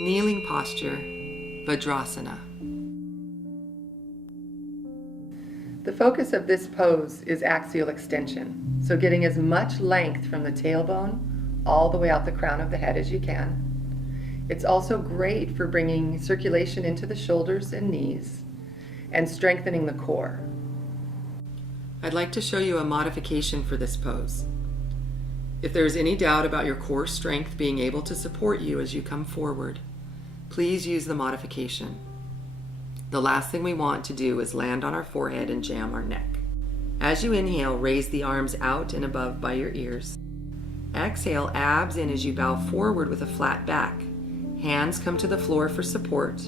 Kneeling posture, Vajrasana. The focus of this pose is axial extension, so getting as much length from the tailbone all the way out the crown of the head as you can. It's also great for bringing circulation into the shoulders and knees and strengthening the core. I'd like to show you a modification for this pose. If there's any doubt about your core strength being able to support you as you come forward, please use the modification. The last thing we want to do is land on our forehead and jam our neck. As you inhale, raise the arms out and above by your ears. Exhale, abs in as you bow forward with a flat back. Hands come to the floor for support.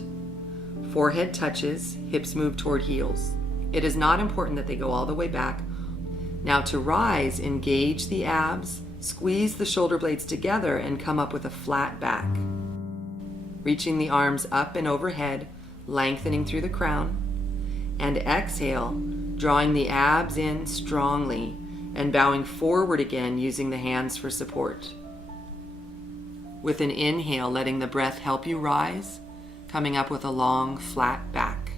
Forehead touches, hips move toward heels. It is not important that they go all the way back. Now to rise, engage the abs, squeeze the shoulder blades together and come up with a flat back. Reaching the arms up and overhead, lengthening through the crown. And exhale, drawing the abs in strongly and bowing forward again using the hands for support. With an inhale, letting the breath help you rise, coming up with a long, flat back.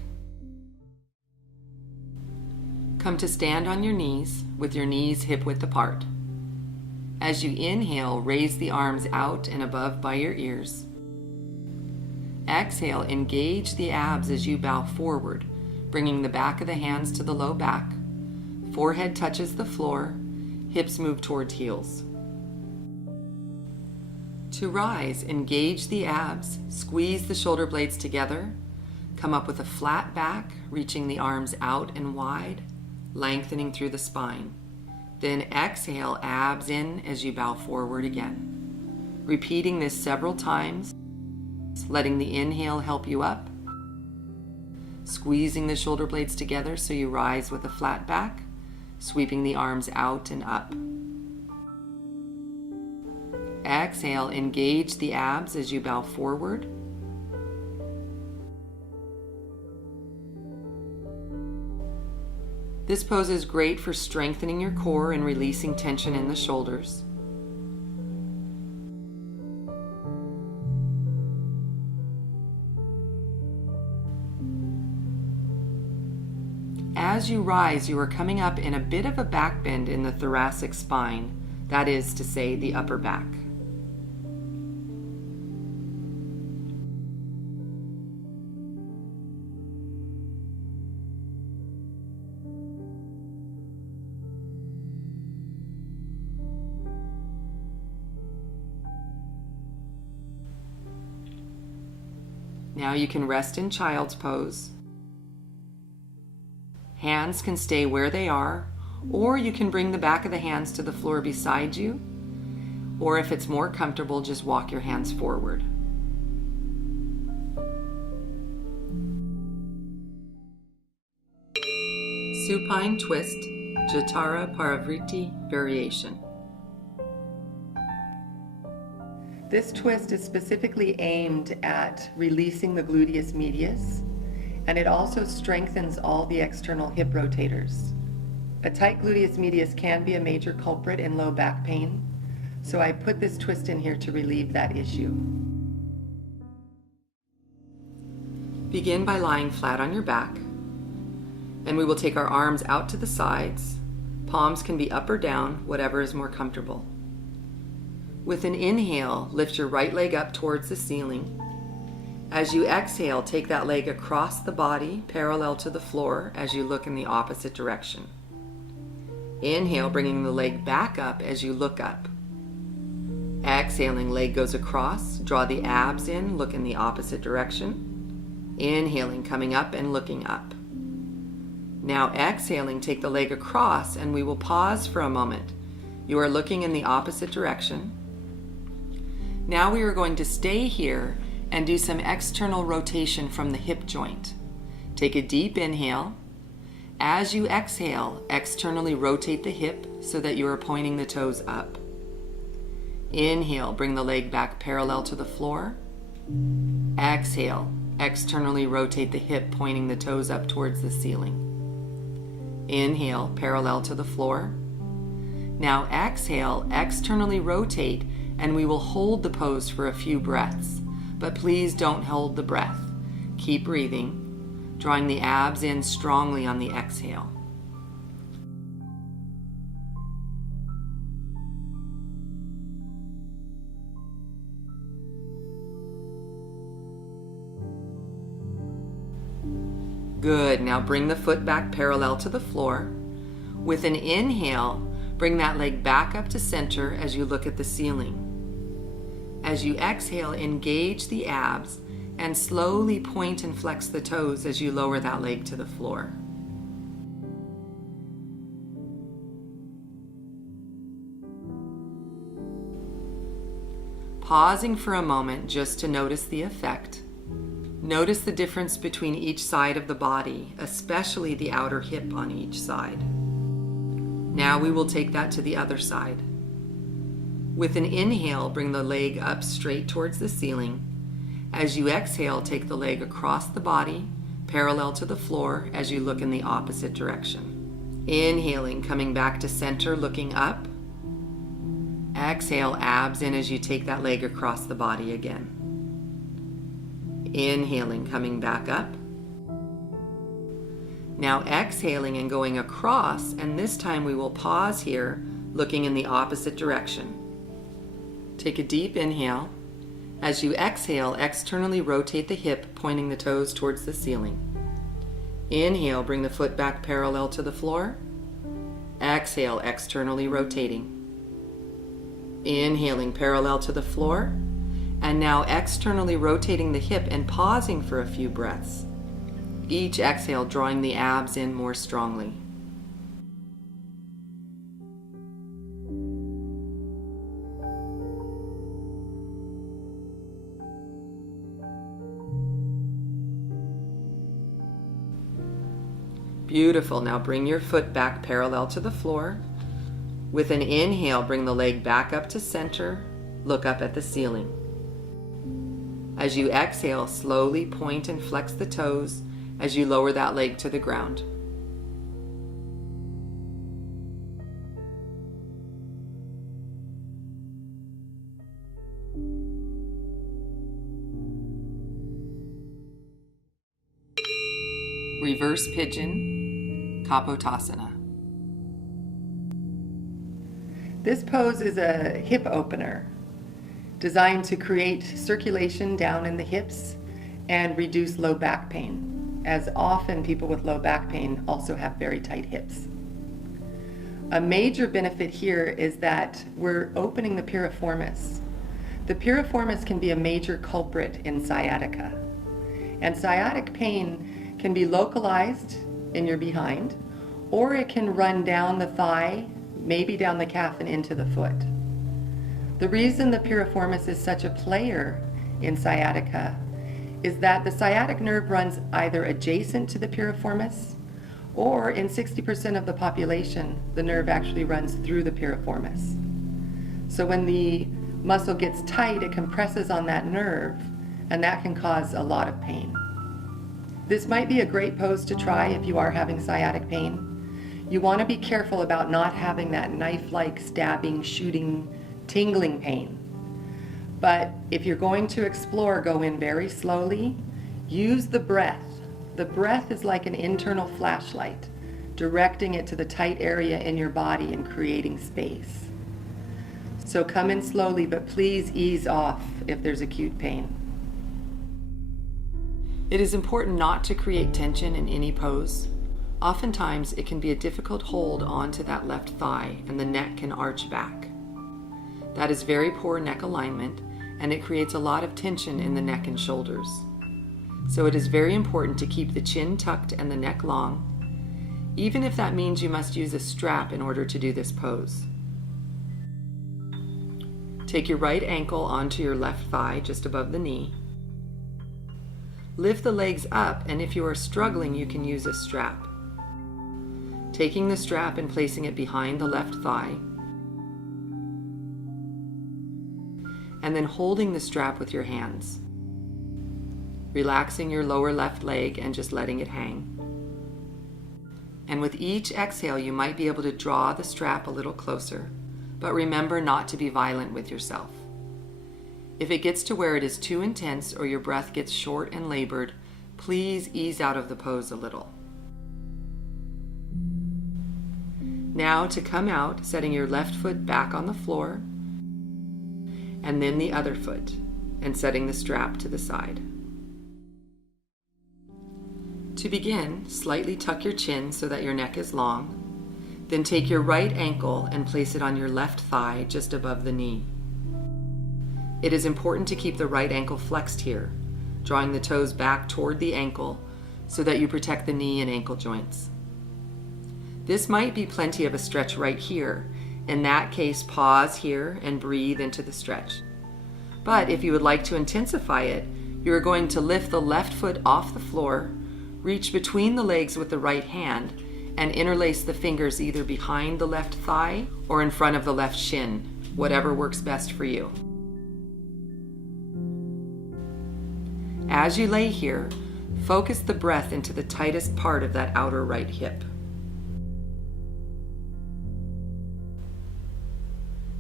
Come to stand on your knees with your knees hip-width apart. As you inhale, raise the arms out and above by your ears. Exhale, engage the abs as you bow forward, bringing the back of the hands to the low back. Forehead touches the floor, hips move towards heels. To rise, engage the abs, squeeze the shoulder blades together, come up with a flat back, reaching the arms out and wide, lengthening through the spine. Then exhale, abs in as you bow forward again. Repeating this several times, letting the inhale help you up, squeezing the shoulder blades together so you rise with a flat back, sweeping the arms out and up. Exhale, engage the abs as you bow forward. This pose is great for strengthening your core and releasing tension in the shoulders. As you rise, you are coming up in a bit of a back bend in the thoracic spine, that is to say, the upper back. Now you can rest in child's pose. Hands can stay where they are, or you can bring the back of the hands to the floor beside you, or if it's more comfortable, just walk your hands forward. Supine twist, Jatara Parivriti variation. This twist is specifically aimed at releasing the gluteus medius, and it also strengthens all the external hip rotators. A tight gluteus medius can be a major culprit in low back pain, so I put this twist in here to relieve that issue. Begin by lying flat on your back, and we will take our arms out to the sides. Palms can be up or down, whatever is more comfortable. With an inhale, lift your right leg up towards the ceiling. As you exhale, take that leg across the body, parallel to the floor, as you look in the opposite direction. Inhale, bringing the leg back up as you look up. Exhaling, leg goes across, draw the abs in, look in the opposite direction. Inhaling, coming up and looking up. Now exhaling, take the leg across, and we will pause for a moment. You are looking in the opposite direction. Now we are going to stay here and do some external rotation from the hip joint. Take a deep inhale. As you exhale, externally rotate the hip so that you are pointing the toes up. Inhale, bring the leg back parallel to the floor. Exhale, externally rotate the hip, pointing the toes up towards the ceiling. Inhale, parallel to the floor. Now exhale, externally rotate, and we will hold the pose for a few breaths. but please don't hold the breath. Keep breathing, drawing the abs in strongly on the exhale. Good. Now bring the foot back parallel to the floor. With an inhale, bring that leg back up to center as you look at the ceiling. As you exhale, engage the abs and slowly point and flex the toes as you lower that leg to the floor. Pausing for a moment just to notice the effect. Notice the difference between each side of the body, especially the outer hip on each side. Now we will take that to the other side. With an inhale, bring the leg up straight towards the ceiling. As you exhale, take the leg across the body, parallel to the floor as you look in the opposite direction. Inhaling, coming back to center, looking up. Exhale, abs in as you take that leg across the body again. Inhaling, coming back up. Now exhaling and going across, and this time we will pause here, looking in the opposite direction. Take a deep inhale. As you exhale, externally rotate the hip, pointing the toes towards the ceiling. Inhale, bring the foot back parallel to the floor. Exhale, externally rotating. Inhaling parallel to the floor. And now externally rotating the hip and pausing for a few breaths. Each exhale drawing the abs in more strongly. Beautiful. Now bring your foot back parallel to the floor. With an inhale, bring the leg back up to center. Look up at the ceiling. As you exhale, slowly point and flex the toes as you lower that leg to the ground. Reverse pigeon, Kapotasana. This pose is a hip opener designed to create circulation down in the hips and reduce low back pain, as often people with low back pain also have very tight hips. A major benefit here is that we're opening the piriformis. The piriformis can be a major culprit in sciatica, and sciatic pain can be localized in your behind, or it can run down the thigh, maybe down the calf and into the foot. The reason the piriformis is such a player in sciatica is that the sciatic nerve runs either adjacent to the piriformis, or in 60% of the population, the nerve actually runs through the piriformis. So when the muscle gets tight, it compresses on that nerve, and that can cause a lot of pain. This might be a great pose to try if you are having sciatic pain. You want to be careful about not having that knife-like stabbing, shooting, tingling pain. But if you're going to explore, go in very slowly. Use the breath. The breath is like an internal flashlight, directing it to the tight area in your body and creating space. So come in slowly, but please ease off if there's acute pain. It is important not to create tension in any pose. Oftentimes, it can be a difficult hold onto that left thigh, and the neck can arch back. That is very poor neck alignment, and it creates a lot of tension in the neck and shoulders. So it is very important to keep the chin tucked and the neck long, even if that means you must use a strap in order to do this pose. Take your right ankle onto your left thigh, just above the knee. Lift the legs up, and if you are struggling, you can use a strap. Taking the strap and placing it behind the left thigh, and then holding the strap with your hands, relaxing your lower left leg and just letting it hang. And with each exhale, you might be able to draw the strap a little closer, but remember not to be violent with yourself. If it gets to where it is too intense or your breath gets short and labored, please ease out of the pose a little. Now to come out, setting your left foot back on the floor, and then the other foot, and setting the strap to the side. To begin, slightly tuck your chin so that your neck is long. Then take your right ankle and place it on your left thigh just above the knee. It is important to keep the right ankle flexed here, drawing the toes back toward the ankle so that you protect the knee and ankle joints. This might be plenty of a stretch right here. In that case, pause here and breathe into the stretch. But if you would like to intensify it, you are going to lift the left foot off the floor, reach between the legs with the right hand, and interlace the fingers either behind the left thigh or in front of the left shin, whatever works best for you. As you lay here, focus the breath into the tightest part of that outer right hip.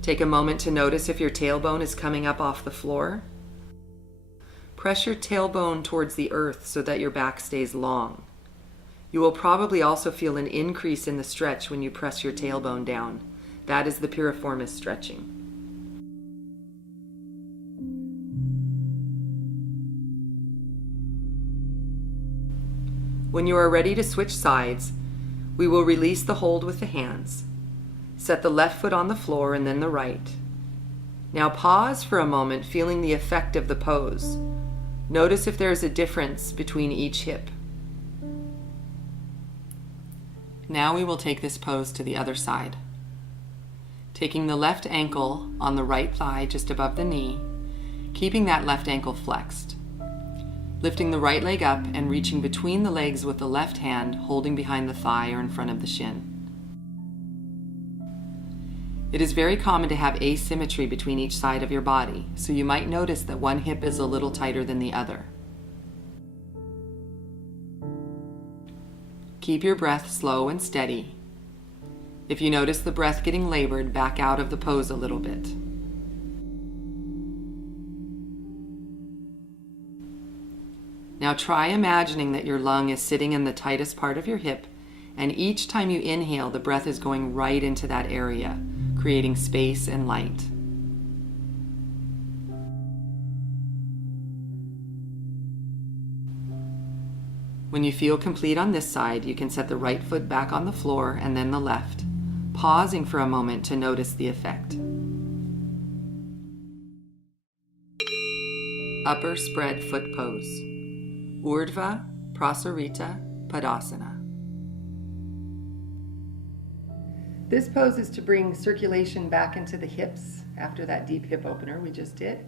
Take a moment to notice if your tailbone is coming up off the floor. Press your tailbone towards the earth so that your back stays long. You will probably also feel an increase in the stretch when you press your tailbone down. That is the piriformis stretching. When you are ready to switch sides, we will release the hold with the hands. Set the left foot on the floor and then the right. Now pause for a moment, feeling the effect of the pose. Notice if there is a difference between each hip. Now we will take this pose to the other side. Taking the left ankle on the right thigh just above the knee, keeping that left ankle flexed. Lifting the right leg up and reaching between the legs with the left hand, holding behind the thigh or in front of the shin. It is very common to have asymmetry between each side of your body, so you might notice that one hip is a little tighter than the other. Keep your breath slow and steady. If you notice the breath getting labored, back out of the pose a little bit. Now try imagining that your lung is sitting in the tightest part of your hip, and each time you inhale, the breath is going right into that area, creating space and light. When you feel complete on this side, you can set the right foot back on the floor and then the left, pausing for a moment to notice the effect. Upper spread foot pose. Urdhva Prasarita Padasana. This pose is to bring circulation back into the hips after that deep hip opener we just did.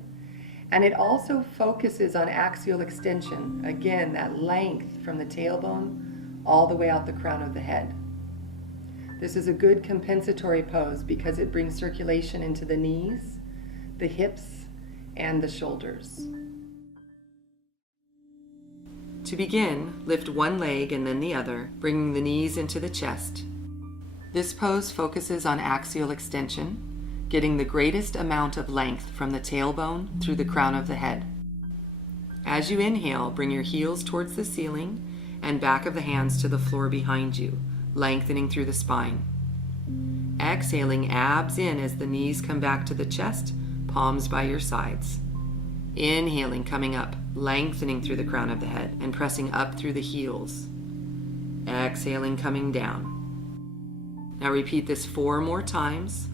And it also focuses on axial extension. Again, that length from the tailbone all the way out the crown of the head. This is a good compensatory pose because it brings circulation into the knees, the hips, and the shoulders. To begin, lift one leg and then the other, bringing the knees into the chest. This pose focuses on axial extension, getting the greatest amount of length from the tailbone through the crown of the head. As you inhale, bring your heels towards the ceiling and back of the hands to the floor behind you, lengthening through the spine. Exhaling, abs in as the knees come back to the chest, palms by your sides. Inhaling, coming up, lengthening through the crown of the head and pressing up through the heels. Exhaling, coming down. Now repeat this 4 more times.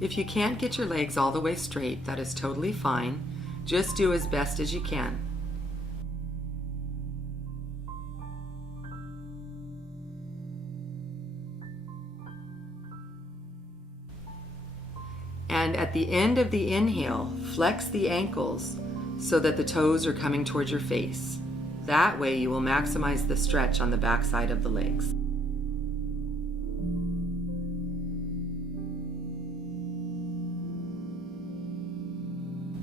If you can't get your legs all the way straight, that is totally fine. Just do as best as you can. And at the end of the inhale, flex the ankles so that the toes are coming towards your face. That way you will maximize the stretch on the backside of the legs.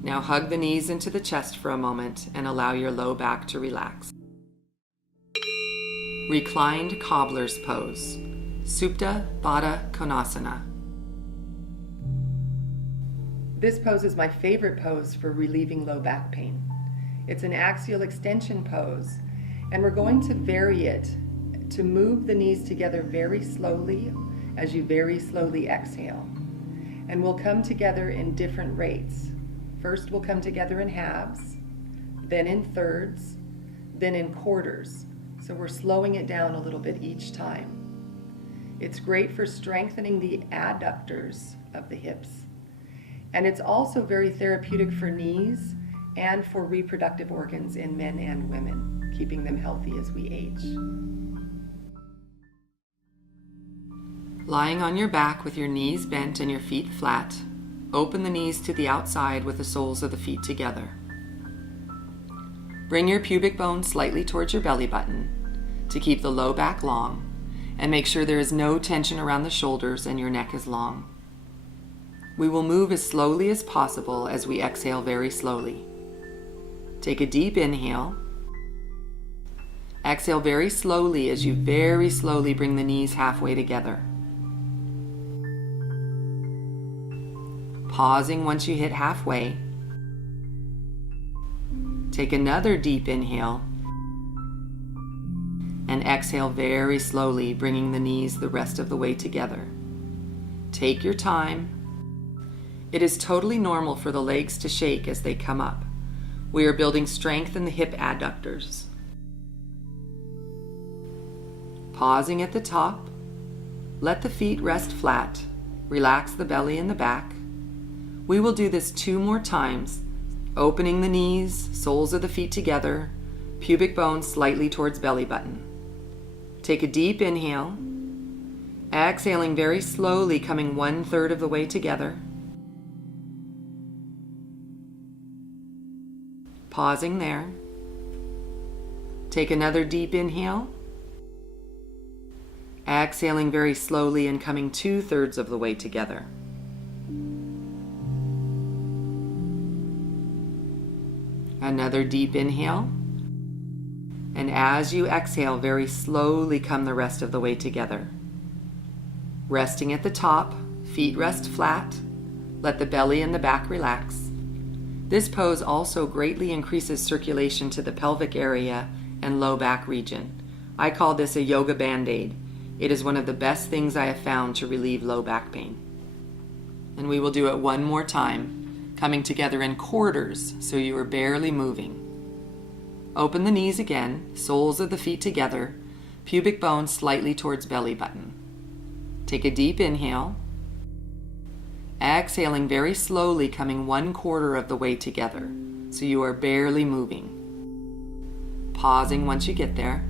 Now hug the knees into the chest for a moment and allow your low back to relax. Reclined cobbler's pose, Supta Baddha Konasana. This pose is my favorite pose for relieving low back pain. It's an axial extension pose, and we're going to vary it to move the knees together very slowly as you very slowly exhale. And we'll come together in different rates. First, we'll come together in halves, then in thirds, then in quarters. So we're slowing it down a little bit each time. It's great for strengthening the adductors of the hips. And it's also very therapeutic for knees and for reproductive organs in men and women, keeping them healthy as we age. Lying on your back with your knees bent and your feet flat, open the knees to the outside with the soles of the feet together. Bring your pubic bone slightly towards your belly button to keep the low back long, and make sure there is no tension around the shoulders and your neck is long. We will move as slowly as possible as we exhale very slowly. Take a deep inhale. Exhale very slowly as you very slowly bring the knees halfway together. Pausing once you hit halfway. Take another deep inhale. And exhale very slowly, bringing the knees the rest of the way together. Take your time. It is totally normal for the legs to shake as they come up. We are building strength in the hip adductors. Pausing at the top, let the feet rest flat. Relax the belly and the back. We will do this 2 more times, opening the knees, soles of the feet together, pubic bone slightly towards belly button. Take a deep inhale, exhaling very slowly, coming 1/3 of the way together. Pausing there. Take another deep inhale. Exhaling very slowly and coming 2/3 of the way together. Another deep inhale. And as you exhale, very slowly come the rest of the way together. Resting at the top, feet rest flat. Let the belly and the back relax. This pose also greatly increases circulation to the pelvic area and low back region. I call this a yoga band-aid. It is one of the best things I have found to relieve low back pain. And we will do it 1 more time, coming together in quarters so you are barely moving. Open the knees again, soles of the feet together, pubic bone slightly towards belly button. Take a deep inhale. Exhaling very slowly, coming 1/4 of the way together, so you are barely moving. Pausing once you get there.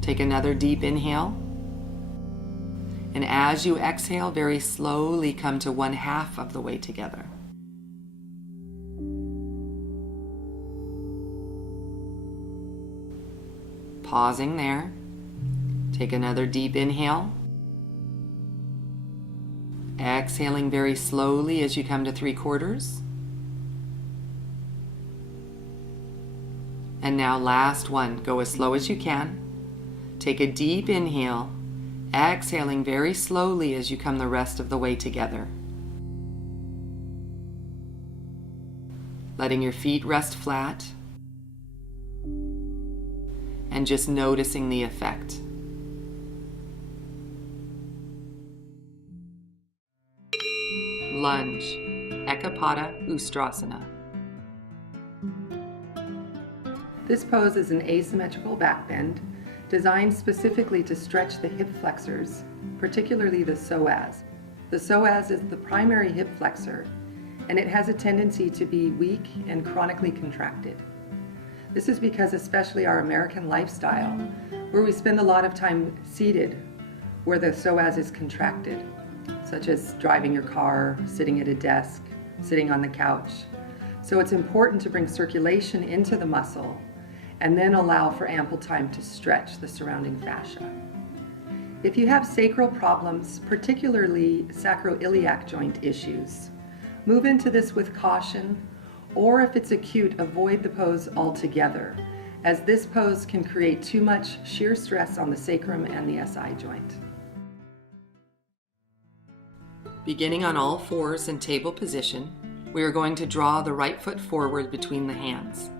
Take another deep inhale. And as you exhale, very slowly come to 1/2 of the way together. Pausing there. Take another deep inhale. Exhaling very slowly as you come to 3/4. And now last one. Go as slow as you can. Take a deep inhale. Exhaling very slowly as you come the rest of the way together. Letting your feet rest flat. And just noticing the effect. Lunge, Ekapada Ustrasana. This pose is an asymmetrical back bend designed specifically to stretch the hip flexors, particularly the psoas. The psoas is the primary hip flexor, and it has a tendency to be weak and chronically contracted. This is because especially our American lifestyle, where we spend a lot of time seated, where the psoas is contracted, such as driving your car, sitting at a desk, sitting on the couch. So it's important to bring circulation into the muscle and then allow for ample time to stretch the surrounding fascia. If you have sacral problems, particularly sacroiliac joint issues, move into this with caution, or if it's acute, avoid the pose altogether, as this pose can create too much shear stress on the sacrum and the SI joint. Beginning on all fours in table position, we are going to draw the right foot forward between the hands.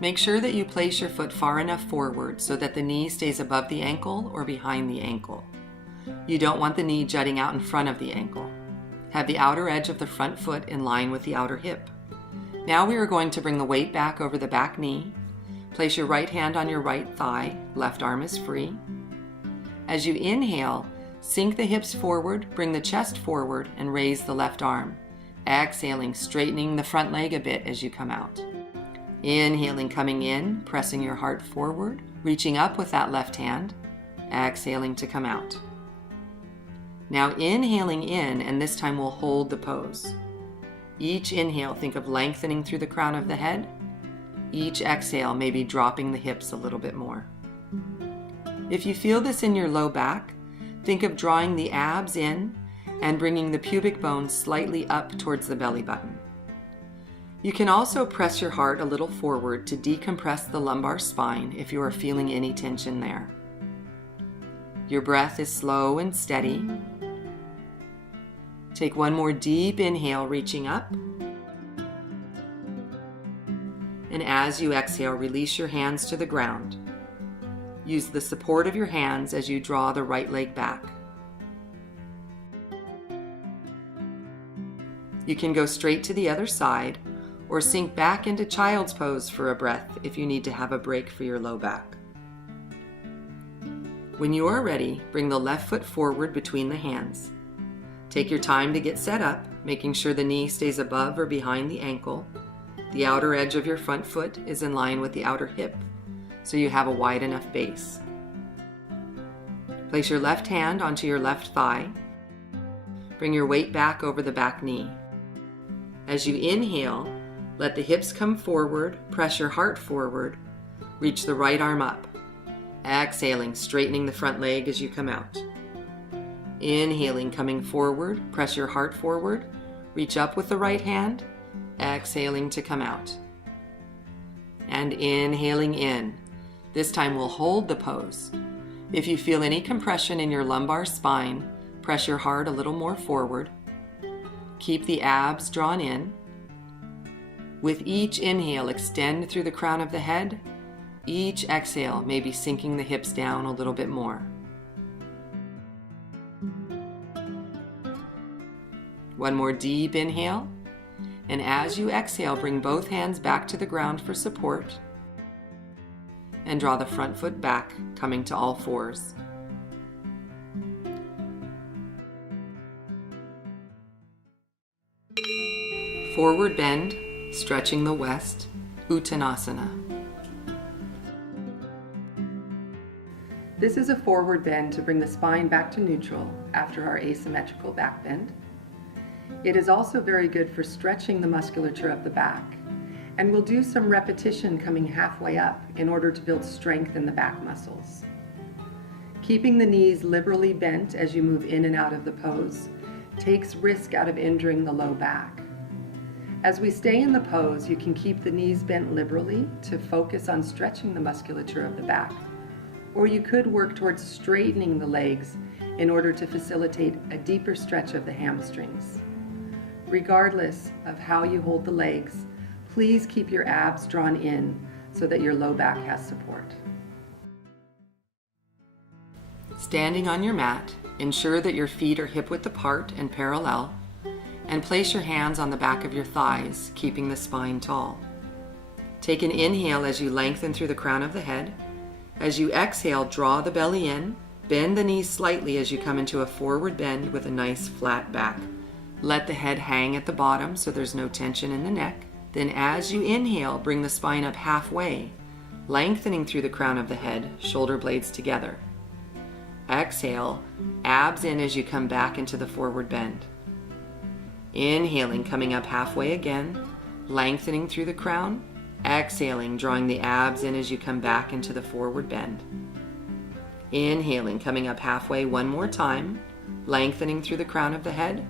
Make sure that you place your foot far enough forward so that the knee stays above the ankle or behind the ankle. You don't want the knee jutting out in front of the ankle. Have the outer edge of the front foot in line with the outer hip. Now we are going to bring the weight back over the back knee. Place your right hand on your right thigh, left arm is free. As you inhale, sink the hips forward, bring the chest forward, and raise the left arm. Exhaling, straightening the front leg a bit as you come out. Inhaling, coming in, pressing your heart forward, reaching up with that left hand. Exhaling to come out. Now inhaling in, and this time we'll hold the pose. Each inhale, think of lengthening through the crown of the head. Each exhale, maybe dropping the hips a little bit more. If you feel this in your low back, think of drawing the abs in and bringing the pubic bone slightly up towards the belly button. You can also press your heart a little forward to decompress the lumbar spine if you are feeling any tension there. Your breath is slow and steady. Take one more deep inhale, reaching up. And as you exhale, release your hands to the ground. Use the support of your hands as you draw the right leg back. You can go straight to the other side or sink back into child's pose for a breath if you need to have a break for your low back. When you are ready, bring the left foot forward between the hands. Take your time to get set up, making sure the knee stays above or behind the ankle. The outer edge of your front foot is in line with the outer hip, so you have a wide enough base. Place your left hand onto your left thigh. Bring your weight back over the back knee. As you inhale, let the hips come forward, press your heart forward, reach the right arm up. Exhaling, straightening the front leg as you come out. Inhaling, coming forward, press your heart forward, reach up with the right hand, exhaling to come out. And inhaling in. This time we'll hold the pose. If you feel any compression in your lumbar spine, press your heart a little more forward. Keep the abs drawn in. With each inhale, extend through the crown of the head. Each exhale, maybe sinking the hips down a little bit more. One more deep inhale, and as you exhale, bring both hands back to the ground for support, and draw the front foot back, coming to all fours. Forward bend, stretching the west, Uttanasana. This is a forward bend to bring the spine back to neutral after our asymmetrical back bend. It is also very good for stretching the musculature of the back, and we'll do some repetition coming halfway up in order to build strength in the back muscles. Keeping the knees liberally bent as you move in and out of the pose takes risk out of injuring the low back. As we stay in the pose, you can keep the knees bent liberally to focus on stretching the musculature of the back, or you could work towards straightening the legs in order to facilitate a deeper stretch of the hamstrings. Regardless of how you hold the legs, please keep your abs drawn in so that your low back has support. Standing on your mat, ensure that your feet are hip-width apart and parallel, and place your hands on the back of your thighs, keeping the spine tall. Take an inhale as you lengthen through the crown of the head. As you exhale, draw the belly in, bend the knees slightly as you come into a forward bend with a nice flat back. Let the head hang at the bottom so there's no tension in the neck. Then as you inhale, bring the spine up halfway, lengthening through the crown of the head, shoulder blades together. Exhale, abs in as you come back into the forward bend. Inhaling, coming up halfway again, lengthening through the crown. Exhaling, drawing the abs in as you come back into the forward bend. Inhaling, coming up halfway one more time, lengthening through the crown of the head.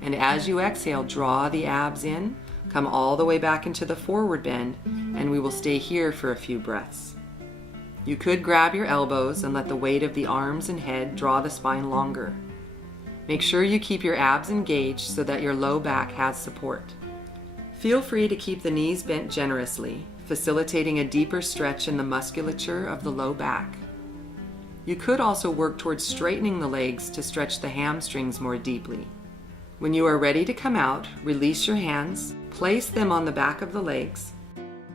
And as you exhale, draw the abs in, come all the way back into the forward bend, and we will stay here for a few breaths. You could grab your elbows and let the weight of the arms and head draw the spine longer. Make sure you keep your abs engaged so that your low back has support. Feel free to keep the knees bent generously, facilitating a deeper stretch in the musculature of the low back. You could also work towards straightening the legs to stretch the hamstrings more deeply. When you are ready to come out, release your hands, place them on the back of the legs,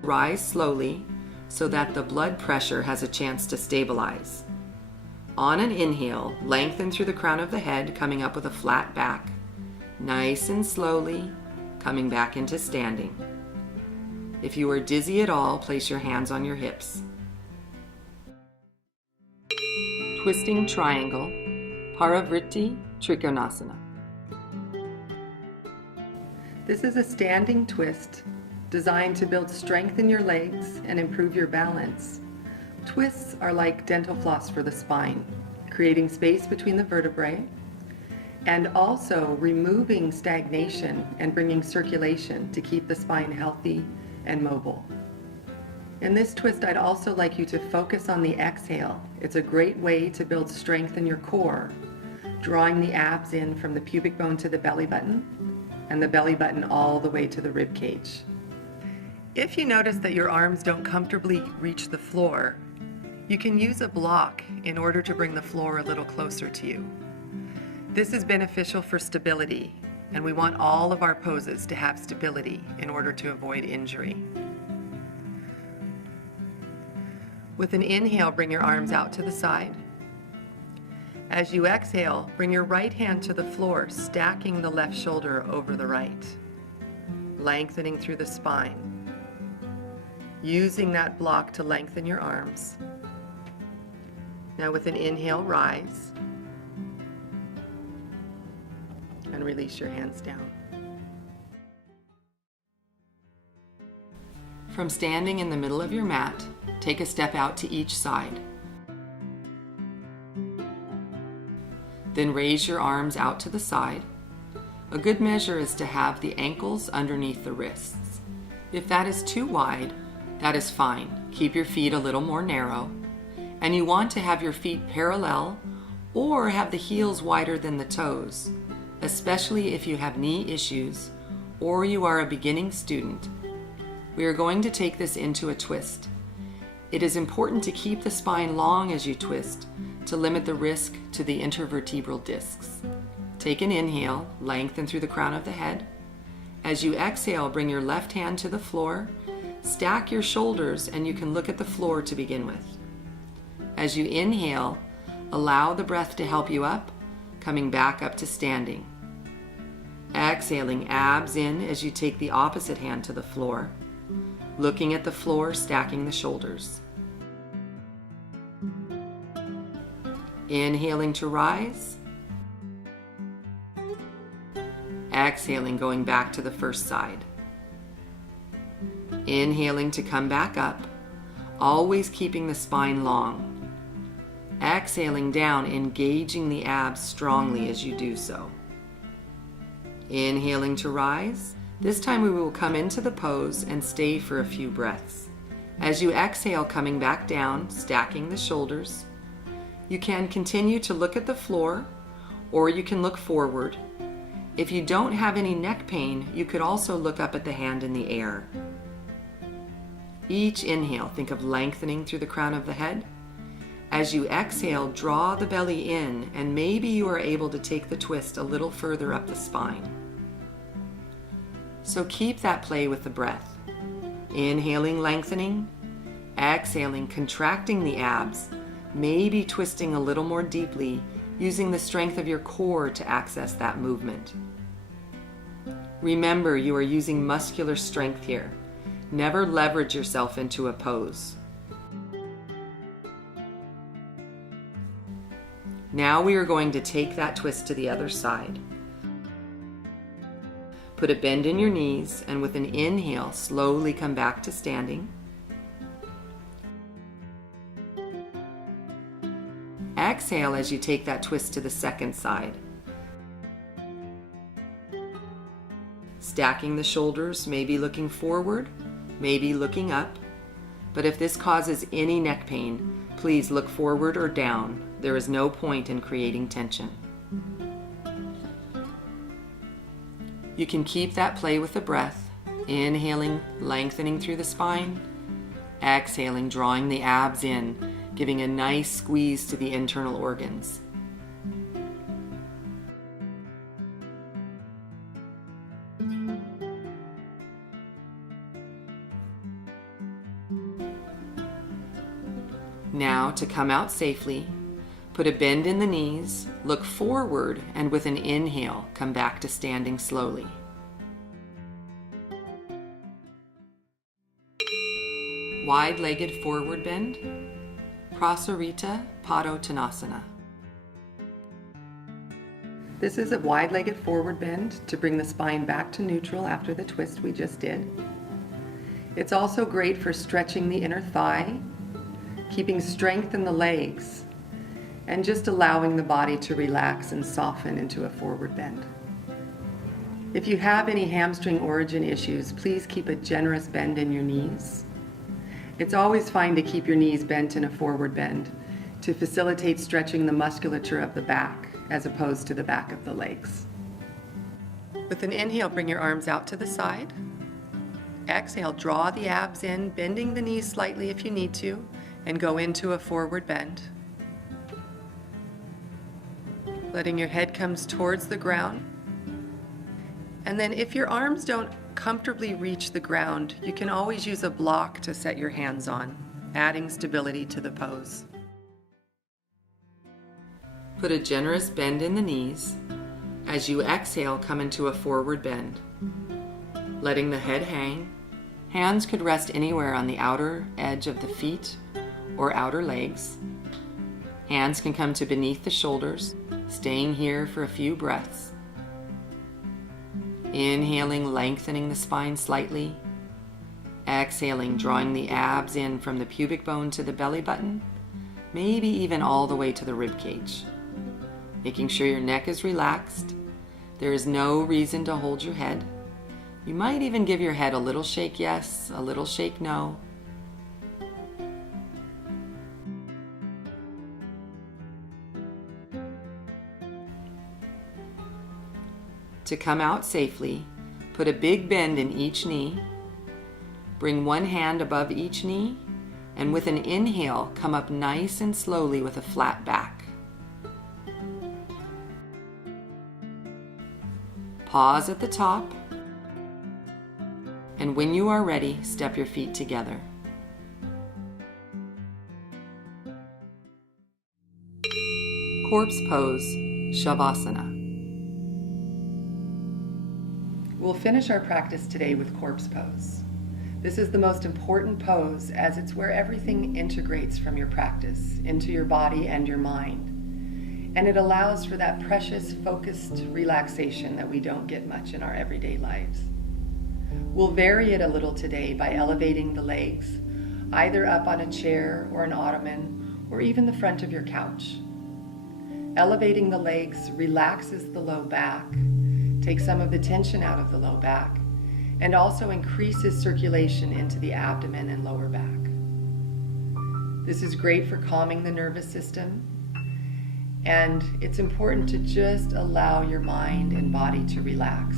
rise slowly so that the blood pressure has a chance to stabilize. On an inhale, lengthen through the crown of the head, coming up with a flat back. Nice and slowly, coming back into standing. If you are dizzy at all, place your hands on your hips. Twisting triangle, Parivrtti Trikonasana. This is a standing twist designed to build strength in your legs and improve your balance. Twists are like dental floss for the spine, creating space between the vertebrae and also removing stagnation and bringing circulation to keep the spine healthy and mobile. In this twist, I'd also like you to focus on the exhale. It's a great way to build strength in your core, drawing the abs in from the pubic bone to the belly button and the belly button all the way to the rib cage. If you notice that your arms don't comfortably reach the floor, you can use a block in order to bring the floor a little closer to you. This is beneficial for stability, and we want all of our poses to have stability in order to avoid injury. With an inhale, bring your arms out to the side. As you exhale, bring your right hand to the floor, stacking the left shoulder over the right, lengthening through the spine. Using that block to lengthen your arms. Now with an inhale, rise. And release your hands down. From standing in the middle of your mat, take a step out to each side. Then raise your arms out to the side. A good measure is to have the ankles underneath the wrists. If that is too wide, that is fine. Keep your feet a little more narrow. And you want to have your feet parallel or have the heels wider than the toes, especially if you have knee issues or you are a beginning student. We are going to take this into a twist. It is important to keep the spine long as you twist to limit the risk to the intervertebral discs. Take an inhale, lengthen through the crown of the head. As you exhale, bring your left hand to the floor, stack your shoulders, and you can look at the floor to begin with. As you inhale, allow the breath to help you up, coming back up to standing. Exhaling, abs in as you take the opposite hand to the floor, looking at the floor, stacking the shoulders. Inhaling to rise. Exhaling, going back to the first side. Inhaling to come back up, always keeping the spine long. Exhaling down, engaging the abs strongly as you do so. Inhaling to rise. This time we will come into the pose and stay for a few breaths. As you exhale, coming back down, stacking the shoulders. You can continue to look at the floor, or you can look forward. If you don't have any neck pain, you could also look up at the hand in the air. Each inhale, think of lengthening through the crown of the head. As you exhale, draw the belly in, and maybe you are able to take the twist a little further up the spine. So keep that play with the breath. Inhaling, lengthening. Exhaling, contracting the abs, maybe twisting a little more deeply, using the strength of your core to access that movement. Remember, you are using muscular strength here. Never leverage yourself into a pose. Now we are going to take that twist to the other side. Put a bend in your knees, and with an inhale, slowly come back to standing. Exhale as you take that twist to the second side. Stacking the shoulders, maybe looking forward, maybe looking up. But if this causes any neck pain, please look forward or down. There is no point in creating tension. You can keep that play with the breath, inhaling, lengthening through the spine, exhaling, drawing the abs in, giving a nice squeeze to the internal organs. Now, to come out safely, put a bend in the knees, look forward, and with an inhale, come back to standing slowly. Wide-legged forward bend, Prasarita Padottanasana. This is a wide-legged forward bend to bring the spine back to neutral after the twist we just did. It's also great for stretching the inner thigh, keeping strength in the legs, and just allowing the body to relax and soften into a forward bend. If you have any hamstring origin issues, please keep a generous bend in your knees. It's always fine to keep your knees bent in a forward bend to facilitate stretching the musculature of the back as opposed to the back of the legs. With an inhale, bring your arms out to the side. Exhale, draw the abs in, bending the knees slightly if you need to, and go into a forward bend. Letting your head come towards the ground. And then if your arms don't comfortably reach the ground, you can always use a block to set your hands on, adding stability to the pose. Put a generous bend in the knees. As you exhale, come into a forward bend. Letting the head hang. Hands could rest anywhere on the outer edge of the feet or outer legs. Hands can come to beneath the shoulders, staying here for a few breaths. Inhaling, lengthening the spine slightly. Exhaling, drawing the abs in from the pubic bone to the belly button, maybe even all the way to the rib cage. Making sure your neck is relaxed. There is no reason to hold your head. You might even give your head a little shake yes, a little shake no. To come out safely, put a big bend in each knee. Bring one hand above each knee, and with an inhale, come up nice and slowly with a flat back. Pause at the top, and when you are ready, step your feet together. Corpse pose, Shavasana. We'll finish our practice today with corpse pose. This is the most important pose as it's where everything integrates from your practice into your body and your mind. And it allows for that precious, focused relaxation that we don't get much in our everyday lives. We'll vary it a little today by elevating the legs, either up on a chair or an ottoman, or even the front of your couch. Elevating the legs relaxes the low back, takes some of the tension out of the low back, and also increases circulation into the abdomen and lower back. This is great for calming the nervous system, and it's important to just allow your mind and body to relax.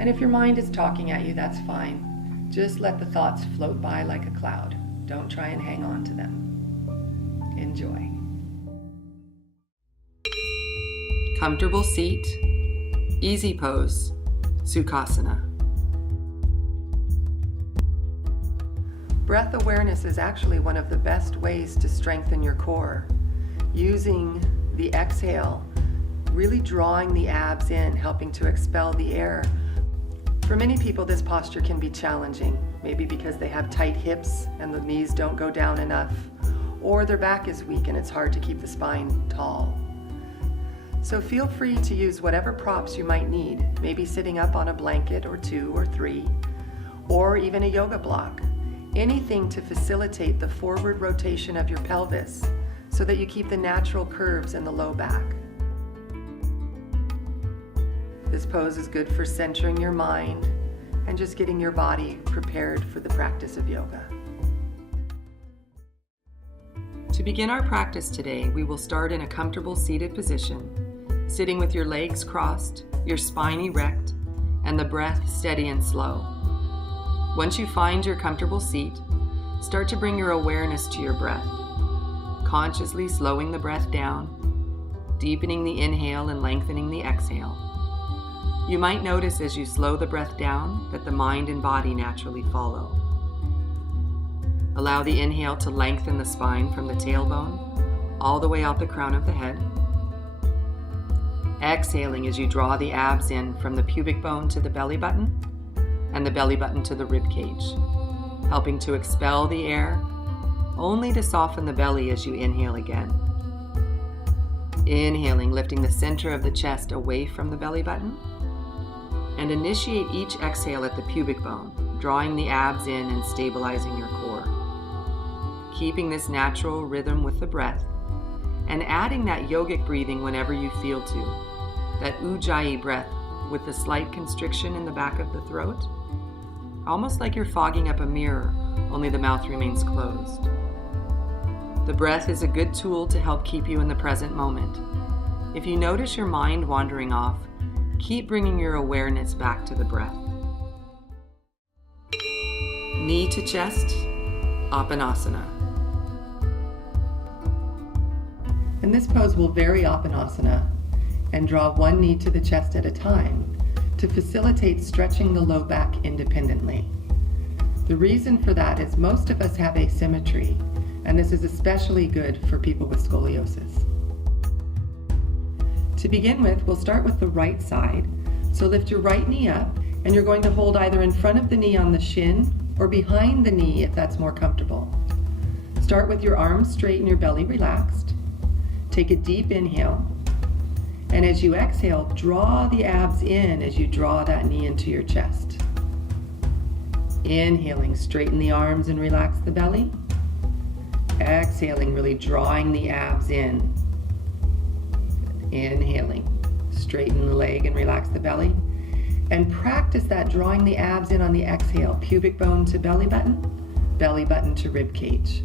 And if your mind is talking at you, that's fine. Just let the thoughts float by like a cloud. Don't try and hang on to them. Enjoy. Comfortable seat, easy pose, Sukhasana. Breath awareness is actually one of the best ways to strengthen your core. Using the exhale, really drawing the abs in, helping to expel the air. For many people, this posture can be challenging, maybe because they have tight hips and the knees don't go down enough, or their back is weak and it's hard to keep the spine tall. So feel free to use whatever props you might need, maybe sitting up on a blanket or 2 or 3, or even a yoga block. Anything to facilitate the forward rotation of your pelvis so that you keep the natural curves in the low back. This pose is good for centering your mind and just getting your body prepared for the practice of yoga. To begin our practice today, we will start in a comfortable seated position, sitting with your legs crossed, your spine erect, and the breath steady and slow. Once you find your comfortable seat, start to bring your awareness to your breath, consciously slowing the breath down, deepening the inhale and lengthening the exhale. You might notice as you slow the breath down that the mind and body naturally follow. Allow the inhale to lengthen the spine from the tailbone all the way out the crown of the head. Exhaling as you draw the abs in from the pubic bone to the belly button and the belly button to the rib cage, helping to expel the air, only to soften the belly as you inhale again. Inhaling, lifting the center of the chest away from the belly button, and initiate each exhale at the pubic bone, drawing the abs in and stabilizing your core. Keeping this natural rhythm with the breath, and adding that yogic breathing whenever you feel to, that ujjayi breath with the slight constriction in the back of the throat, almost like you're fogging up a mirror, only the mouth remains closed. The breath is a good tool to help keep you in the present moment. If you notice your mind wandering off, keep bringing your awareness back to the breath. Knee to chest, Apanasana. And this pose will vary Apanasana and draw one knee to the chest at a time to facilitate stretching the low back independently. The reason for that is most of us have asymmetry, and this is especially good for people with scoliosis. To begin with, we'll start with the right side. So lift your right knee up, and you're going to hold either in front of the knee on the shin or behind the knee if that's more comfortable. Start with your arms straight and your belly relaxed. Take a deep inhale, and as you exhale, draw the abs in as you draw that knee into your chest. Inhaling, straighten the arms and relax the belly. Exhaling, really drawing the abs in. Inhaling, straighten the leg and relax the belly. And practice that drawing the abs in on the exhale, pubic bone to belly button to rib cage.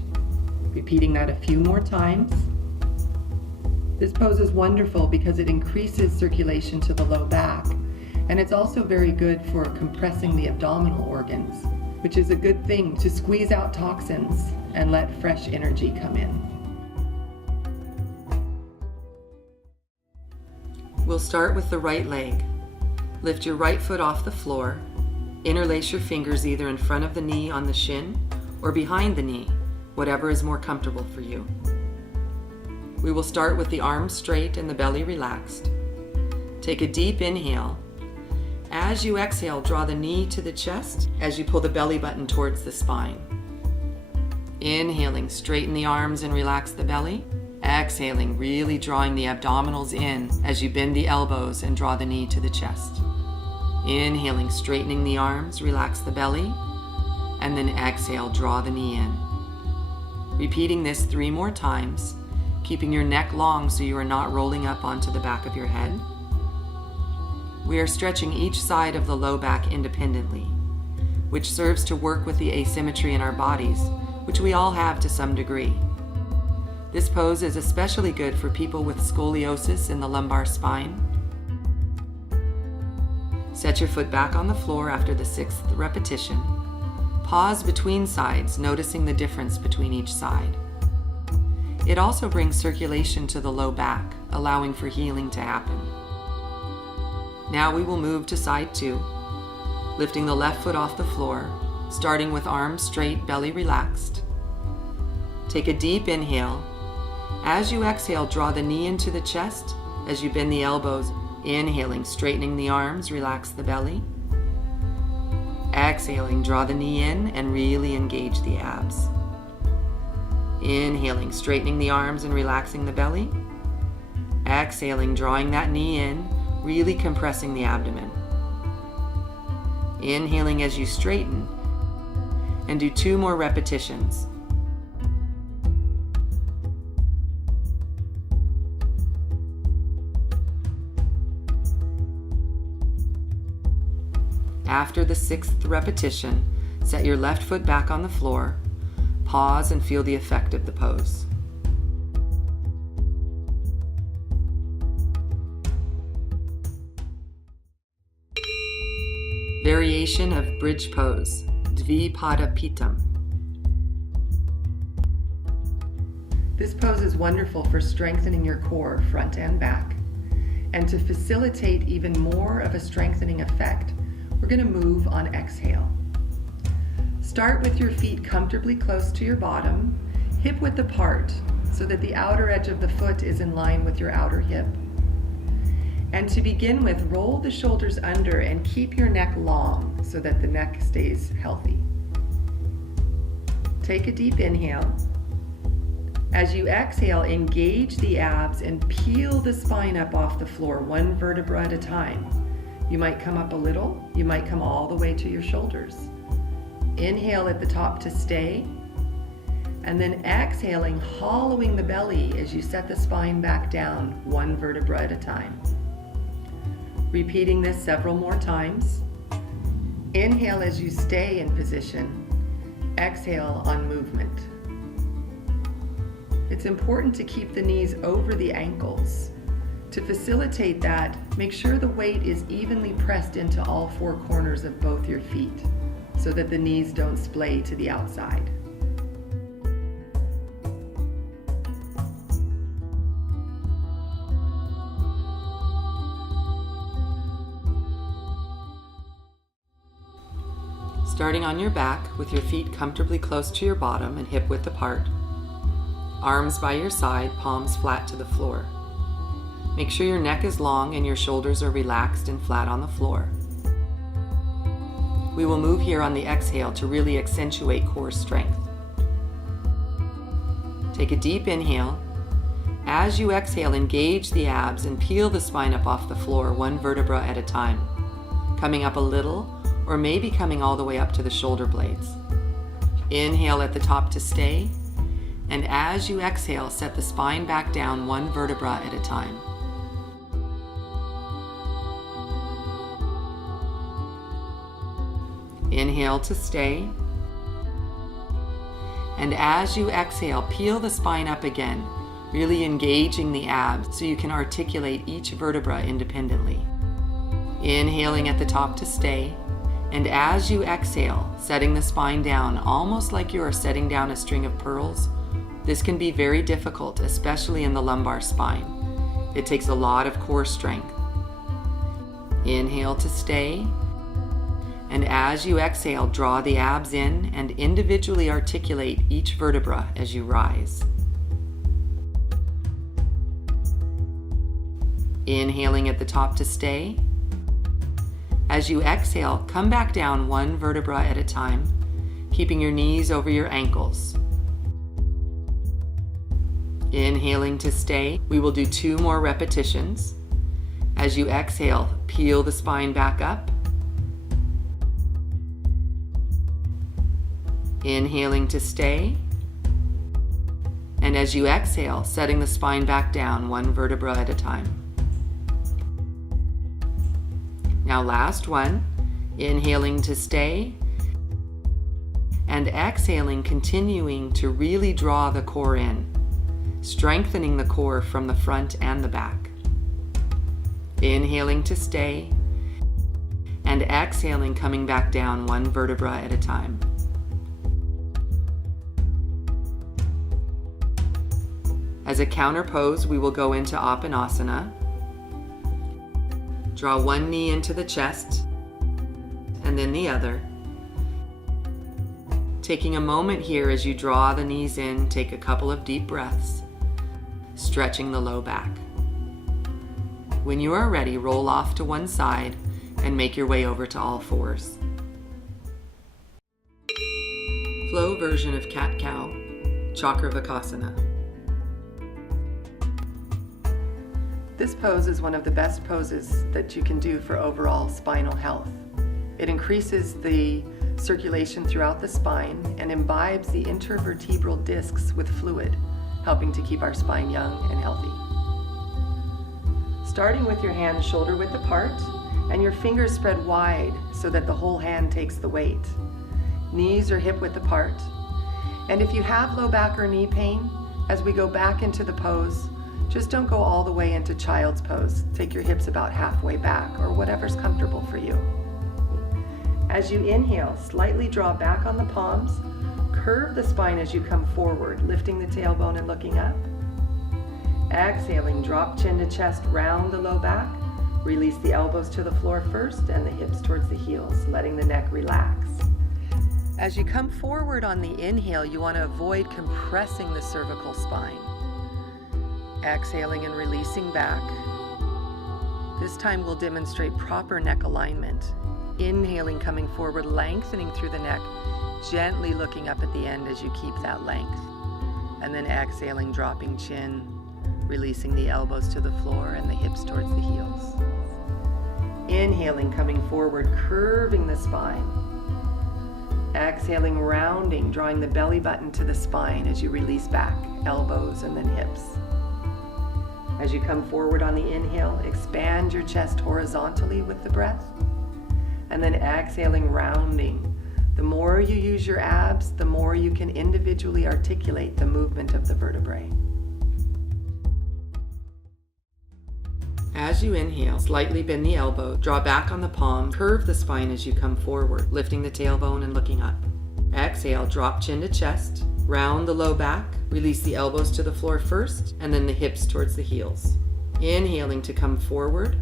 Repeating that a few more times. This pose is wonderful because it increases circulation to the low back, and it's also very good for compressing the abdominal organs, which is a good thing to squeeze out toxins and let fresh energy come in. We'll start with the right leg. Lift your right foot off the floor. Interlace your fingers either in front of the knee on the shin or behind the knee, whatever is more comfortable for you. We will start with the arms straight and the belly relaxed. Take a deep inhale. As you exhale, draw the knee to the chest as you pull the belly button towards the spine. Inhaling, straighten the arms and relax the belly. Exhaling, really drawing the abdominals in as you bend the elbows and draw the knee to the chest. Inhaling, straightening the arms, relax the belly, and then exhale, draw the knee in. Repeating this 3 more times, keeping your neck long so you are not rolling up onto the back of your head. We are stretching each side of the low back independently, which serves to work with the asymmetry in our bodies, which we all have to some degree. This pose is especially good for people with scoliosis in the lumbar spine. Set your foot back on the floor after the 6th repetition. Pause between sides, noticing the difference between each side. It also brings circulation to the low back, allowing for healing to happen. Now we will move to side 2, lifting the left foot off the floor, starting with arms straight, belly relaxed. Take a deep inhale. As you exhale, draw the knee into the chest as you bend the elbows. Inhaling, straightening the arms, relax the belly. Exhaling, draw the knee in and really engage the abs. Inhaling, straightening the arms and relaxing the belly. Exhaling, drawing that knee in, really compressing the abdomen. Inhaling as you straighten, and do 2 more repetitions. After the 6th repetition, set your left foot back on the floor. Pause and feel the effect of the pose. Variation of bridge pose, Dvipada Pitam. This pose is wonderful for strengthening your core, front and back. And to facilitate even more of a strengthening effect, we're going to move on exhale. Start with your feet comfortably close to your bottom, hip width apart, so that the outer edge of the foot is in line with your outer hip. And to begin with, roll the shoulders under and keep your neck long so that the neck stays healthy. Take a deep inhale. As you exhale, engage the abs and peel the spine up off the floor, one vertebra at a time. You might come up a little, you might come all the way to your shoulders. Inhale at the top to stay, and then exhaling, hollowing the belly as you set the spine back down, one vertebra at a time. Repeating this several more times. Inhale as you stay in position. Exhale on movement. It's important to keep the knees over the ankles. To facilitate that, make sure the weight is evenly pressed into all four corners of both your feet so that the knees don't splay to the outside. Starting on your back with your feet comfortably close to your bottom and hip width apart. Arms by your side, palms flat to the floor. Make sure your neck is long and your shoulders are relaxed and flat on the floor. We will move here on the exhale to really accentuate core strength. Take a deep inhale. As you exhale, engage the abs and peel the spine up off the floor, one vertebra at a time, coming up a little or maybe coming all the way up to the shoulder blades. Inhale at the top to stay, and as you exhale, set the spine back down one vertebra at a time. Inhale to stay, and as you exhale, peel the spine up again, really engaging the abs so you can articulate each vertebra independently. Inhaling at the top to stay, and as you exhale, setting the spine down almost like you are setting down a string of pearls. This can be very difficult, especially in the lumbar spine. It takes a lot of core strength. Inhale to stay, and as you exhale, draw the abs in and individually articulate each vertebra as you rise. Inhaling at the top to stay. As you exhale, come back down one vertebra at a time, keeping your knees over your ankles. Inhaling to stay. We will do 2 more repetitions. As you exhale, peel the spine back up. Inhaling to stay. And as you exhale, setting the spine back down one vertebra at a time. Now last one, inhaling to stay, and exhaling, continuing to really draw the core in, strengthening the core from the front and the back. Inhaling to stay, and exhaling, coming back down one vertebra at a time. As a counter pose, we will go into Apanasana. Draw one knee into the chest, and then the other. Taking a moment here as you draw the knees in, take a couple of deep breaths, stretching the low back. When you are ready, roll off to one side and make your way over to all fours. Flow version of cat-cow, Chakravakasana. This pose is one of the best poses that you can do for overall spinal health. It increases the circulation throughout the spine and imbibes the intervertebral discs with fluid, helping to keep our spine young and healthy. Starting with your hands shoulder width apart and your fingers spread wide so that the whole hand takes the weight. Knees are hip width apart. And if you have low back or knee pain, as we go back into the pose, just don't go all the way into child's pose. Take your hips about halfway back or whatever's comfortable for you. As you inhale, slightly draw back on the palms, curve the spine as you come forward, lifting the tailbone and looking up. Exhaling, drop chin to chest, round the low back. Release the elbows to the floor first and the hips towards the heels, letting the neck relax. As you come forward on the inhale, you want to avoid compressing the cervical spine. Exhaling and releasing back. This time we'll demonstrate proper neck alignment. Inhaling, coming forward, lengthening through the neck, gently looking up at the end as you keep that length. And then exhaling, dropping chin, releasing the elbows to the floor and the hips towards the heels. Inhaling, coming forward, curving the spine. Exhaling, rounding, drawing the belly button to the spine as you release back, elbows and then hips. As you come forward on the inhale, expand your chest horizontally with the breath. And then exhaling, rounding. The more you use your abs, the more you can individually articulate the movement of the vertebrae. As you inhale, slightly bend the elbow, draw back on the palm, curve the spine as you come forward, lifting the tailbone and looking up. Exhale, drop chin to chest, round the low back, release the elbows to the floor first, and then the hips towards the heels. Inhaling to come forward,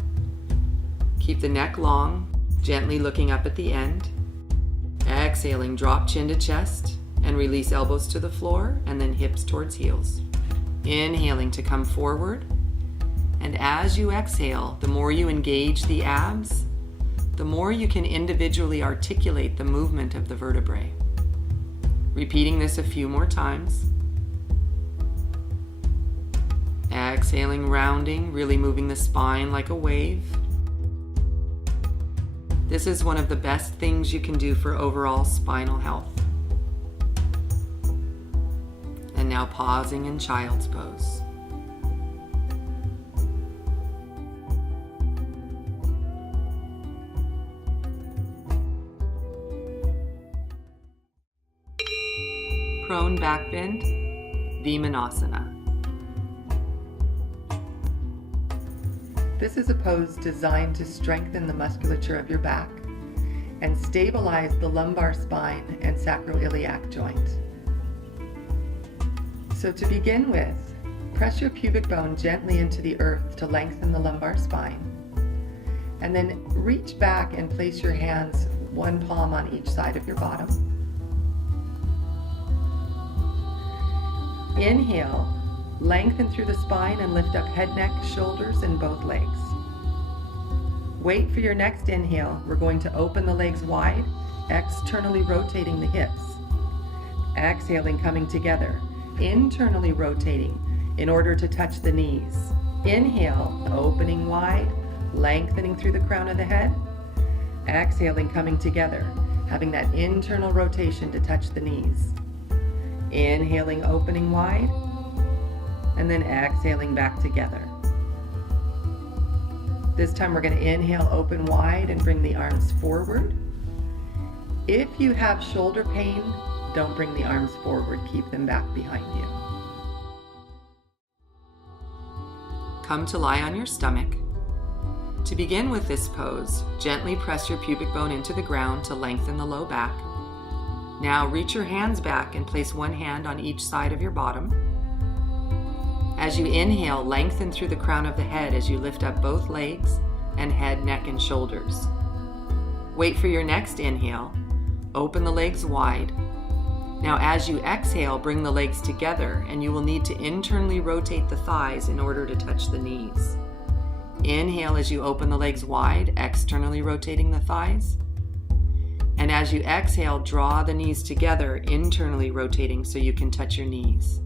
keep the neck long, gently looking up at the end. Exhaling, drop chin to chest, and release elbows to the floor, and then hips towards heels. Inhaling to come forward. And as you exhale, the more you engage the abs, the more you can individually articulate the movement of the vertebrae. Repeating this a few more times. Exhaling, rounding, really moving the spine like a wave. This is one of the best things you can do for overall spinal health. And now pausing in child's pose. Prone back bend, Vimanasana. This is a pose designed to strengthen the musculature of your back and stabilize the lumbar spine and sacroiliac joint. So to begin with, press your pubic bone gently into the earth to lengthen the lumbar spine. And then reach back and place your hands one palm on each side of your bottom. Inhale, lengthen through the spine and lift up head, neck, shoulders, and both legs. Wait for your next inhale. We're going to open the legs wide, externally rotating the hips. Exhaling, coming together, internally rotating in order to touch the knees. Inhale, opening wide, lengthening through the crown of the head. Exhaling, coming together, having that internal rotation to touch the knees. Inhaling, opening wide, and then exhaling back together. This time we're going to inhale, open wide, and bring the arms forward. If you have shoulder pain, don't bring the arms forward, keep them back behind you. Come to lie on your stomach. To begin with this pose, gently press your pubic bone into the ground to lengthen the low back. Now reach your hands back and place one hand on each side of your bottom. As you inhale, lengthen through the crown of the head as you lift up both legs and head, neck, and shoulders. Wait for your next inhale. Open the legs wide. Now as you exhale, bring the legs together and you will need to internally rotate the thighs in order to touch the knees. Inhale as you open the legs wide, externally rotating the thighs. And as you exhale, draw the knees together, internally rotating so you can touch your knees.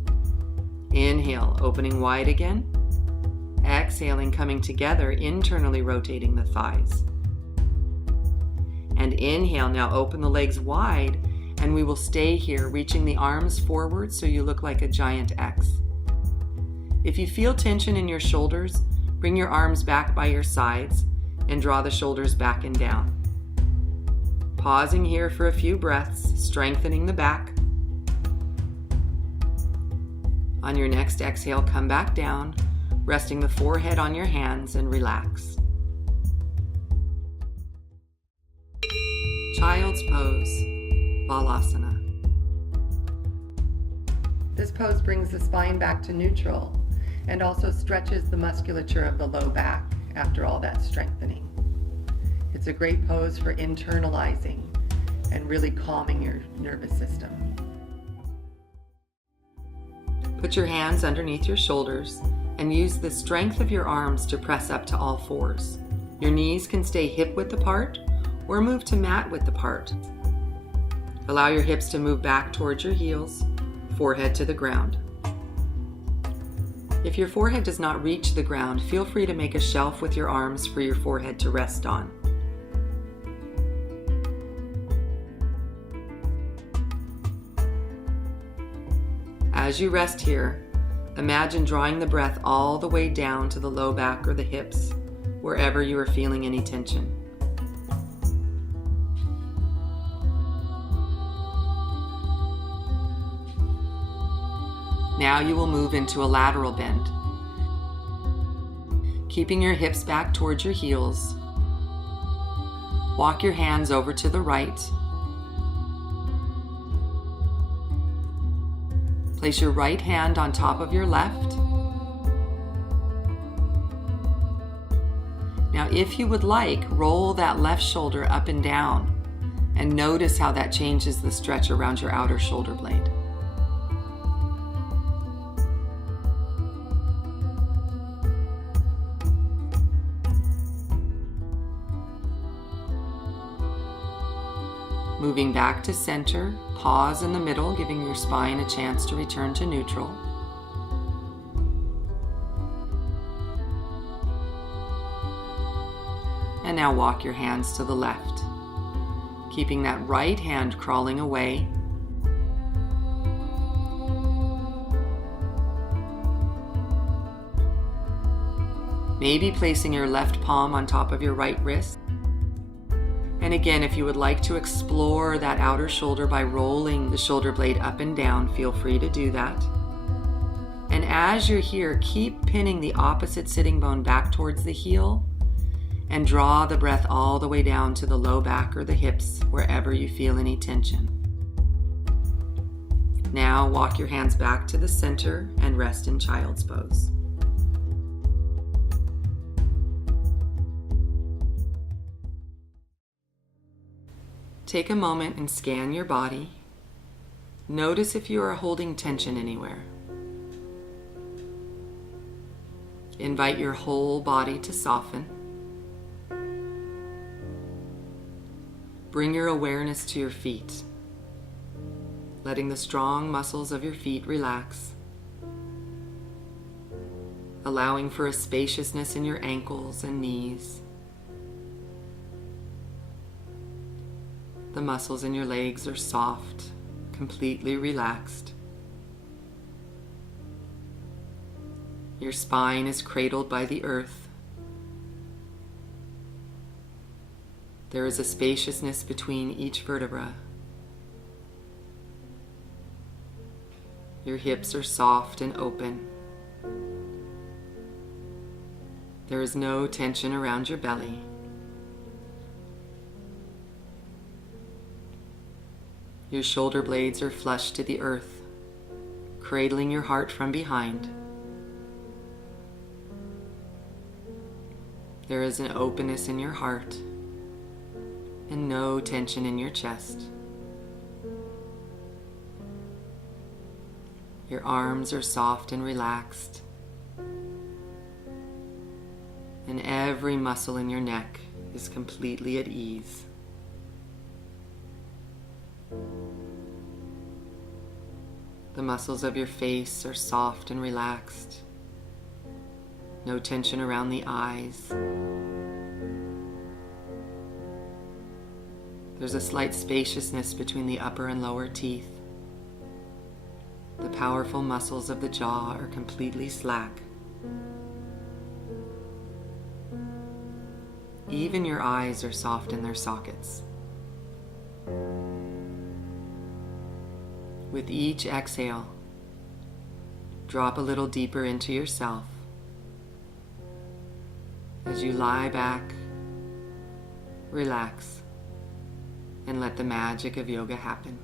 Inhale, opening wide again. Exhaling, coming together, internally rotating the thighs. And inhale, now open the legs wide, and we will stay here, reaching the arms forward so you look like a giant X. If you feel tension in your shoulders, bring your arms back by your sides and draw the shoulders back and down. Pausing here for a few breaths, strengthening the back. On your next exhale, come back down, resting the forehead on your hands and relax. Child next pose, Balasana. This pose brings the spine back to neutral and also stretches the musculature of the low back after all that strengthening. It's a great pose for internalizing and really calming your nervous system. Put your hands underneath your shoulders and use the strength of your arms to press up to all fours. Your knees can stay hip-width apart or move to mat-width apart. Allow your hips to move back towards your heels, forehead to the ground. If your forehead does not reach the ground, feel free to make a shelf with your arms for your forehead to rest on. As you rest here, imagine drawing the breath all the way down to the low back or the hips, wherever you are feeling any tension. Now you will move into a lateral bend. Keeping your hips back towards your heels, walk your hands over to the right. Place your right hand on top of your left. Now, if you would like, roll that left shoulder up and down and notice how that changes the stretch around your outer shoulder blade. Moving back to center, pause in the middle, giving your spine a chance to return to neutral. And now walk your hands to the left, keeping that right hand crawling away. Maybe placing your left palm on top of your right wrist. And again, if you would like to explore that outer shoulder by rolling the shoulder blade up and down, feel free to do that. And as you're here, keep pinning the opposite sitting bone back towards the heel and draw the breath all the way down to the low back or the hips, wherever you feel any tension. Now walk your hands back to the center and rest in child's pose. Take a moment and scan your body. Notice if you are holding tension anywhere. Invite your whole body to soften. Bring your awareness to your feet, letting the strong muscles of your feet relax, allowing for a spaciousness in your ankles and knees. The muscles in your legs are soft, completely relaxed. Your spine is cradled by the earth. There is a spaciousness between each vertebra. Your hips are soft and open. There is no tension around your belly. Your shoulder blades are flush to the earth, cradling your heart from behind. There is an openness in your heart and no tension in your chest. Your arms are soft and relaxed, and every muscle in your neck is completely at ease. The muscles of your face are soft and relaxed. No tension around the eyes. There's a slight spaciousness between the upper and lower teeth. The powerful muscles of the jaw are completely slack. Even your eyes are soft in their sockets. With each exhale, drop a little deeper into yourself as you lie back, relax, and let the magic of yoga happen.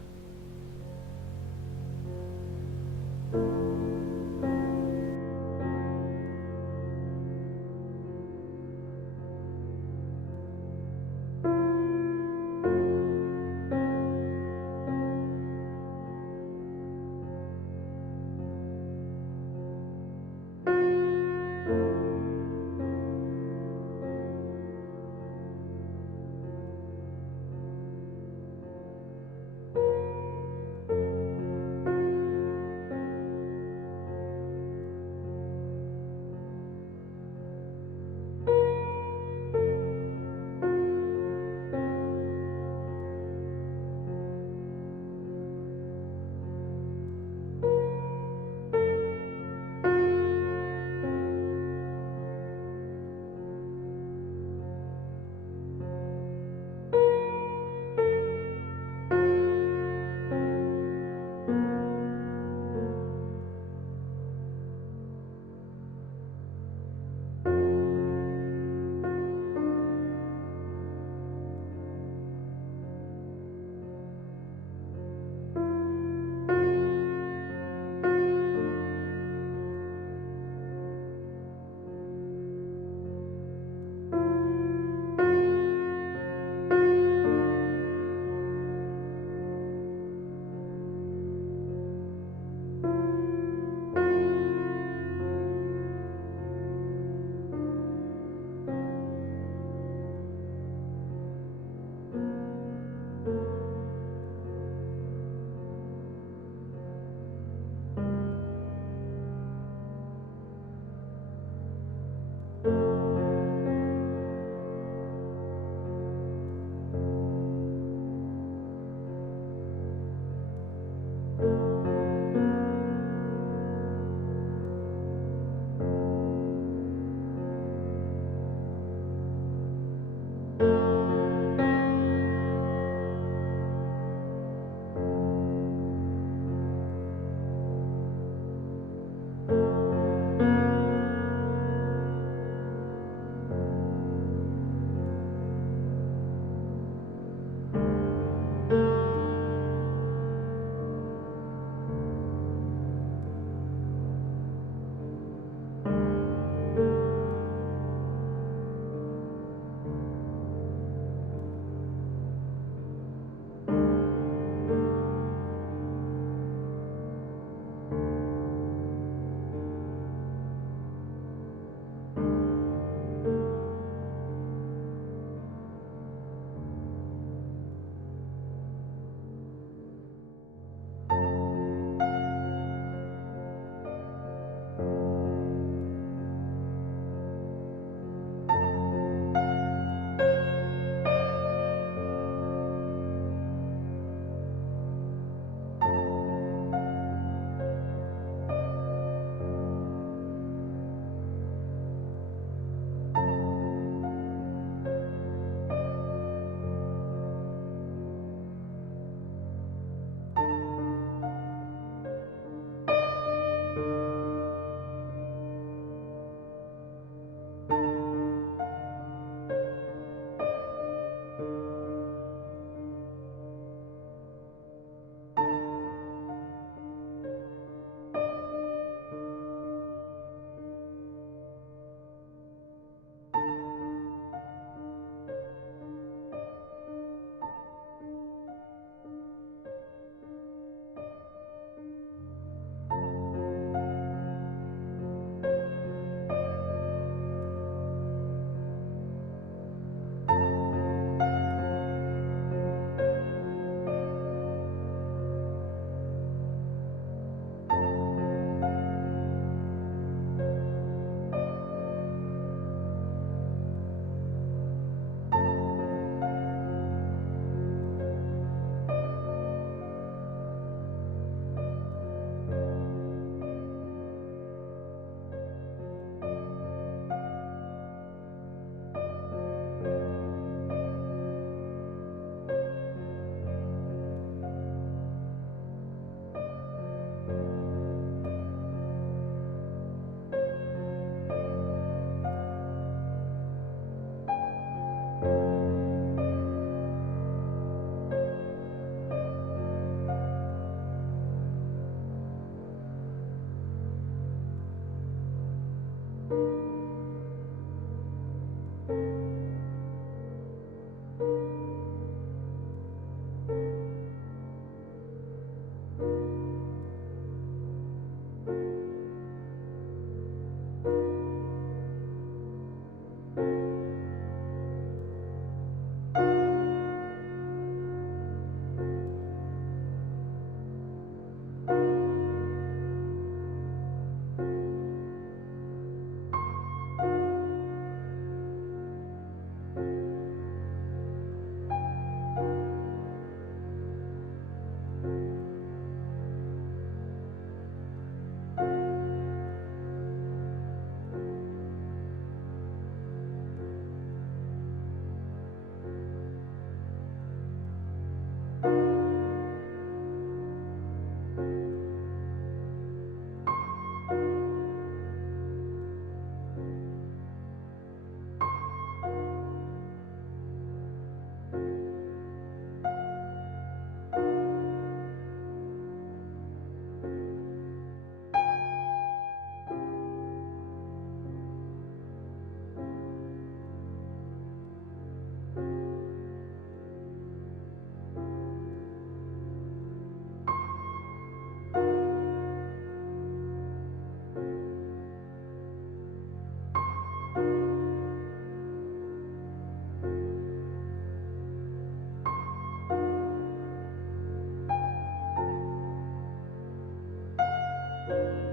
you.